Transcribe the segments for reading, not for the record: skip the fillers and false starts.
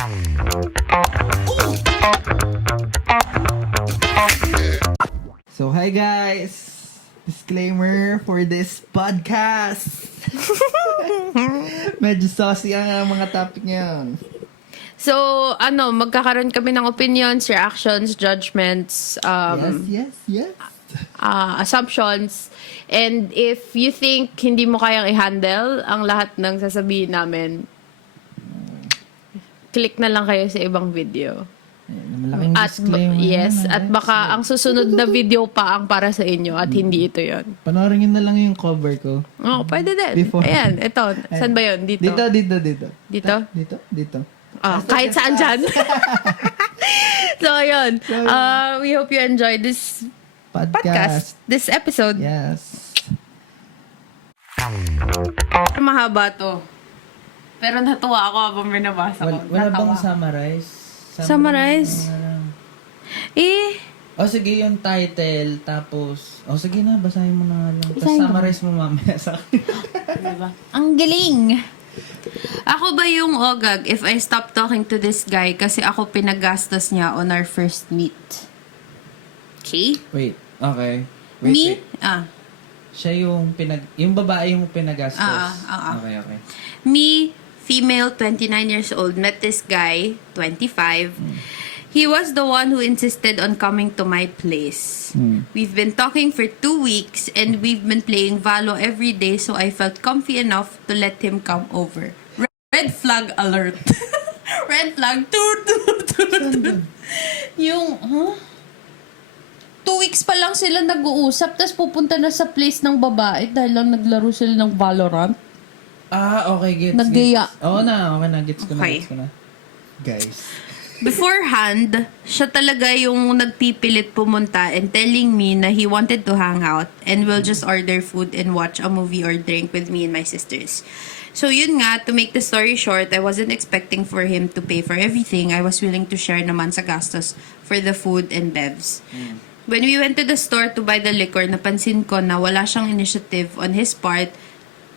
So, hi guys! Disclaimer for this podcast. Medyo saucy ang mga topic ngayon. So, magkakaroon kami ng opinions, reactions, judgments, Yes. assumptions. And if you think hindi mo kayang i-handle ang lahat ng sasabihin namin, click na lang kayo sa ibang video. Malaking disclaimer. At baka ang susunod na video pa ang para sa inyo at hindi ito yon. Panoorin nyo na lang yung cover ko. Oh, pwede din. Before. Ayan, ito. Saan ba yun? Dito? Dito. Kahit saan dyan. So, ayun. We hope you enjoyed this podcast. This episode. Yes. Mahaba to. Pero natuwa ako habang binabasa ko. Wala bang Natawa. summarize? Summarize? Sige, yung title, tapos... sige na, basahin mo na nga lang. Tapos Basahin mo. summarize mo mamaya sa akin. Diba? Ang galing! Ako ba yung ogag if I stop talking to this guy kasi ako pinagastos niya on our first meet? Okay? Wait, okay. Me? Wait. Siya yung yung babae yung pinagastos. Okay. Me, female, 29 years old, met this guy, 25. He was the one who insisted on coming to my place. We've been talking for 2 weeks and we've been playing Valo every day, so I felt comfy enough to let him come over. Red flag alert. Red flag. Yung, 2 weeks pa lang sila nag-uusap, tapos pupunta na sa place ng babae dahil lang naglaro sila ng Valorant. Okay, gets. Nagaya. Oo na, okay na, gets ko Okay. na. Guys. Beforehand, siya talaga yung nagpipilit pumunta and telling me na he wanted to hang out and we'll just order food and watch a movie or drink with me and my sisters. So yun nga, to make the story short, I wasn't expecting for him to pay for everything. I was willing to share naman sa gastos for the food and bevs. When we went to the store to buy the liquor, napansin ko na wala siyang initiative on his part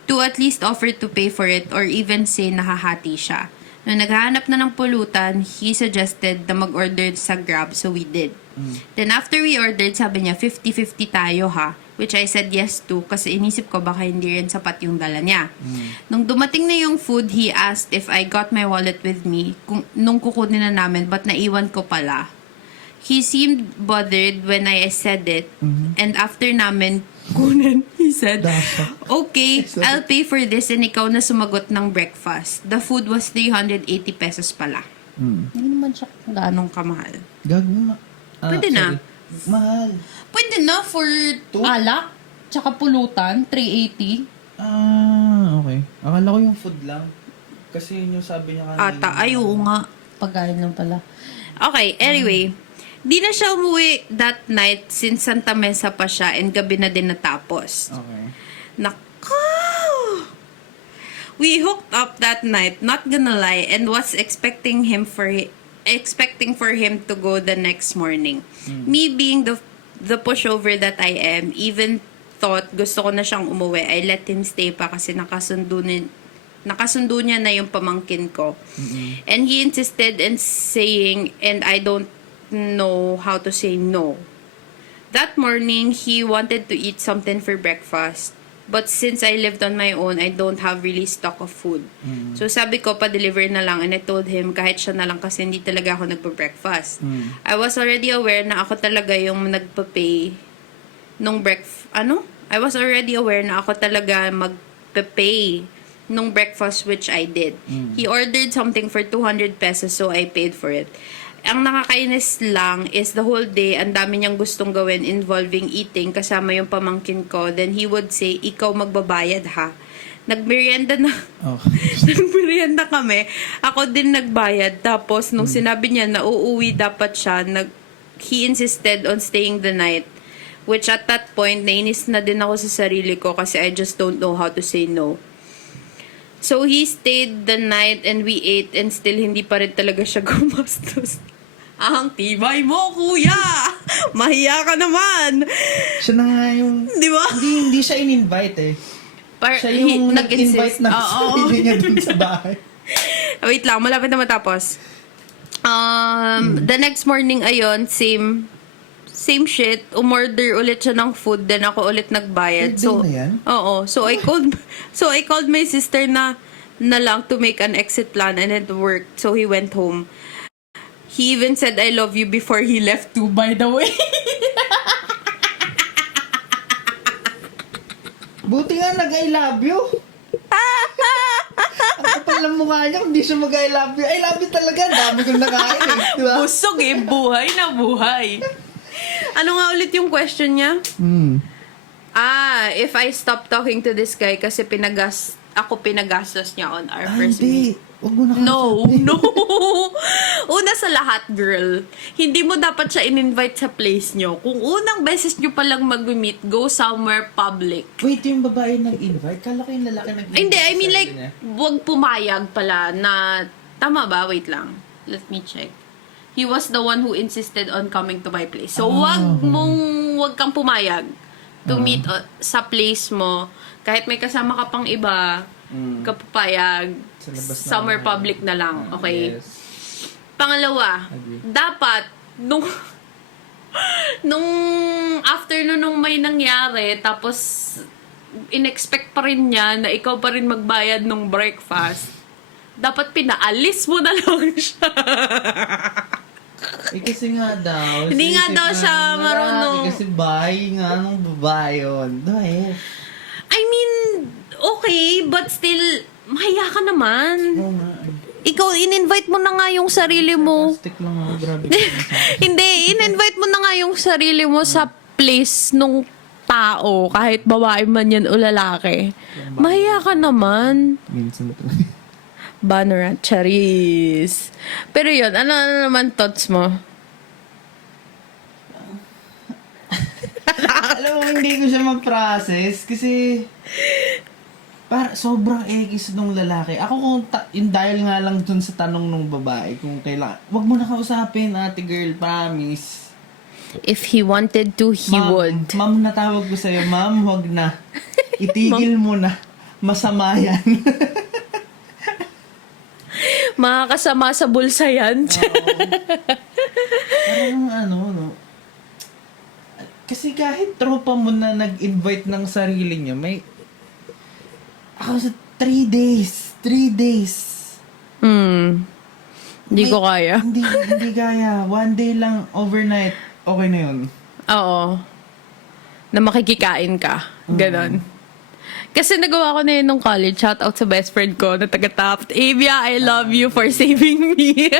to at least offer to pay for it or even say nahahati siya. Nung naghahanap na ng pulutan, he suggested na mag-order sa Grab, so we did. Then after we ordered, sabi niya, 50-50 tayo ha. Which I said yes to kasi inisip ko baka hindi rin sapat yung dala niya. Nung dumating na yung food, he asked if I got my wallet with me nung kukunin na namin, but naiwan ko pala. He seemed bothered when I said it. And after namin kunin, he said, okay, I'll pay for this and ikaw na sumagot ng breakfast. The food was 380 pesos pala. Hindi naman siya ganong kamahal. Gagawin Pwede na. Mahal. Pwede na for alak, tsaka pulutan, 380. Okay. Akala ko yung food lang. Kasi yun yung sabi niya kanina. Oo nga. Pagkain lang pala. Okay, anyway. Di na siya umuwi that night since Santa Mesa pa siya and gabi na din natapos. Okay. Nako! We hooked up that night, not gonna lie, and was expecting for him to go the next morning. Me being the pushover that I am, even thought gusto ko na siyang umuwi. I let him stay pa kasi nakasundo niya na yung pamangkin ko. And he insisted in saying, and I don't know how to say no. That morning, he wanted to eat something for breakfast. But since I lived on my own, I don't have really stock of food. So sabi ko, pa-deliver na lang. And I told him, kahit siya na lang kasi hindi talaga ako nagpa-breakfast. I was already aware na ako talaga yung nagpa-pay nung I was already aware na ako talaga magpa-pay nung breakfast, which I did. He ordered something for 200 pesos, so I paid for it. Ang nakakainis lang is the whole day, ang dami niyang gustong gawin involving eating kasama yung pamangkin ko. Then he would say, ikaw magbabayad ha. Nagmerienda na. Nagmerienda kami. Ako din nagbayad. Tapos nung sinabi niya na uuwi dapat siya, he insisted on staying the night. Which at that point, nainis na din ako sa sarili ko kasi I just don't know how to say no. So he stayed the night and we ate and still hindi pa rin talaga siya gumastos. Ang tibay mo, kuya! Mahiya ka naman! Siya na nga yung... Di ba? Hindi siya in-invite eh. Siya yung nag-invite na sarili niya dun sa bahay. Wait lang, malapit na matapos. The next morning, ayun, same shit. Umorder ulit siya ng food, then ako ulit nagbayad. Third day na yan? Oo. So I called my sister na lang to make an exit plan, and it worked. So he went home. He even said I love you before he left too, by the way. Buti nga nag-I love you. Ang kapal ng mukha niya, hindi siya mag-I love you. I love you talaga. Ang dami kong nakain eh. Diba? Busog eh. Buhay na buhay. Ano nga ulit yung question niya? If I stop talking to this guy kasi ako pinagastos niya on our first meet. Hindi. Huwag mo na No. Una sa lahat, girl. Hindi mo dapat siya in-invite sa place nyo. Kung unang beses nyo palang mag-meet, go somewhere public. Wait, yung babae nag-invite? Kala ko yung lalaki nag-invite. Hindi, I mean sa like, niya. wag pumayag pala na, tama ba? Wait lang. Let me check. He was the one who insisted on coming to my place. So, wag kang pumayag to meet sa place mo. Kahit may kasama ka pang iba, kapapayag, Sa labas na somewhere lang. public na lang. Okay? Yes. Pangalawa, Agree. dapat, nung afternoon nung may nangyari, tapos in-expect pa rin niya na ikaw pa rin magbayad ng breakfast, dapat pinaalis mo na lang siya. Kasi nga daw. Hindi nga isip daw nga siya ng lalaki, marunong. Kasi bahay nga nung babae yun. Dahil. I mean, okay, but still, mahiya ka naman. Oo nga. Ikaw, in-invite mo na nga yung sarili mo. Stick lang ako. Grabe. Hindi, in-invite mo na nga yung sarili mo sa place nung tao, kahit babae man yan o lalaki. Mahiya ka naman. Minsan to. Banorant, charis. Pero yun, ano naman thoughts mo? Alam mo, hindi ko siya ma-process kasi sobrang ekis nung lalaki. Ako kung yung dahil nga lang dun sa tanong nung babae, kung kailangan, wag mo na kausapin, ate girl, promise. If he wanted to, he would. Ma'am, natawag ko sa'yo, ma'am, wag na. Itigil mo na. Masama yan. Makakasama sa bulsa yan. Parang ano, no? Kasi kahit tropa mo na nag-invite ng sarili niya, may... Ako sa 3 days. 3 days. Hindi ko kaya. Hindi kaya. 1 day lang, overnight, okay na yun. Oo. Na makikikain ka. Ganon. Kasi nagawa ko na yun nung college. Shout out sa best friend ko na taga-Taft. Avia, I love you for saving me.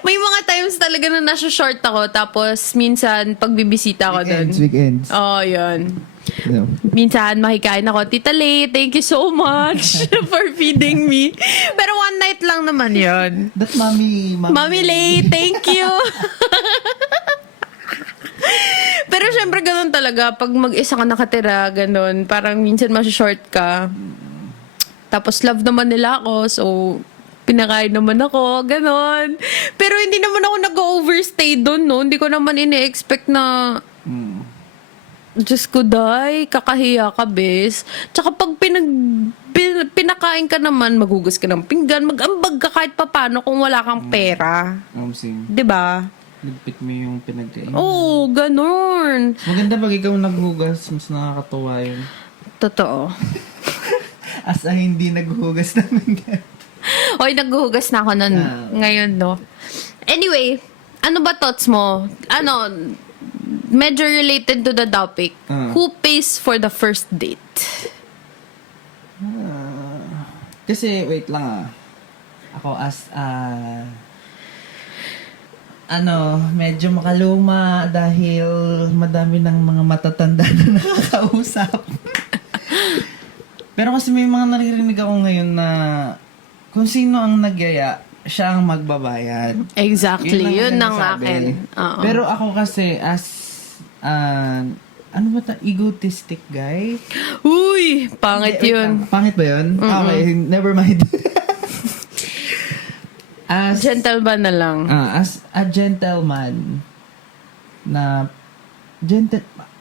May mga times talaga na nasa short ako. Tapos minsan pagbibisita ko doon. Weekends. Oh, yun. No. Minsan makikain ako. Tita Lay, thank you so much for feeding me. Pero one night lang naman yun. That mommy. Mami Lay, thank you. Pero syempre ganun talaga. Pag mag-isa ka nakatira, ganun. Parang minsan short ka. Tapos love naman nila ako. So, pinakain naman ako. Ganun. Pero hindi naman ako nag-overstay doon, no? Hindi ko naman ini-expect na... Diyos ko, day, kakahiya ka, bes. Tsaka pag pinakain ka naman, magugas ka ng pinggan, mag-ambag ka kahit papano kung wala kang pera. Same. 'Di ba? Ligpit mo yung pinagkain. Oo, ganun. Maganda pag ikaw naghugas, mas nakakatuwa yun. Totoo. As hindi naghuhugas namin. Hoy, naghuhugas na ako nun. Ngayon, no? Anyway, ano ba thoughts mo? Medyo related to the topic. Who pays for the first date? Kasi, wait lang Ako medyo makaluma dahil madami ng mga matatanda na nakakausap. Pero kasi may mga naririnig ako ngayon na kung sino ang nagyaya, siya ang magbabayad. Exactly. Yun ang sinasabi. akin. Oo. Pero ako kasi ano ba egotistic guy? Uy! Pangit Wait yun. lang. Pangit ba yun? Okay, never mind. Gentleman na lang. As a gentleman na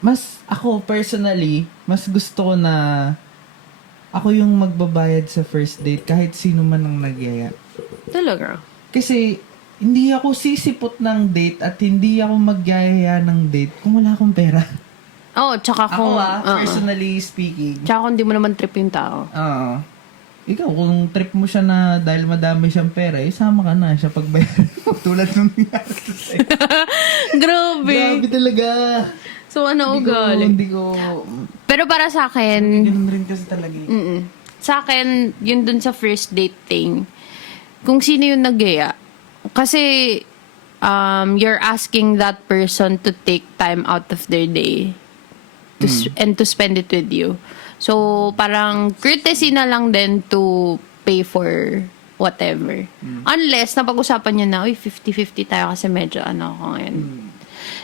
mas ako personally, mas gusto ko na ako yung magbabayad sa first date kahit sino man ang nagyaya. Talaga? Kasi, hindi ako sisipot ng date at hindi ako magyayaya ng date kung wala akong pera. Oo, tsaka kung... Ako personally speaking. Tsaka kung di mo naman trip yung tao. Oo. Ikaw, kung trip mo siya na dahil madami siyang pera, sama ka na siya pagbayaran. Tulad nung nangyari ko sa'yo. Grabe. Grabe talaga. So, ano ugali? Hindi ko... Pero para sa akin, Ganun rin kasi talaga. sa akin, yun dun sa first date thing, kung sino yung nagyaya. Kasi, you're asking that person to take time out of their day and to spend it with you. So, parang courtesy na lang din to pay for whatever. Unless, napag-usapan nyo na, uy, 50-50 tayo kasi medyo ano ako ngayon.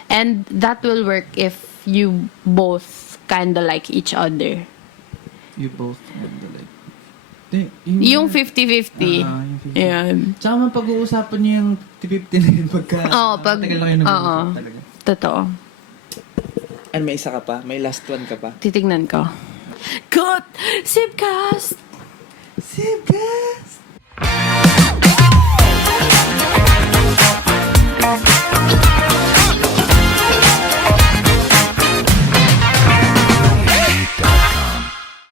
And that will work if you both kinda like each other. You both have the like... Yung 50-50. yung 50. Yan. Tsaka man pag-uusapan niyo yung 50-50 na yun pagka... Oo, pag... Tagal lang yung nag-uusap talaga. Totoo. And may isa ka pa? May last one ka pa? Titignan ko. Cut! Sipcast!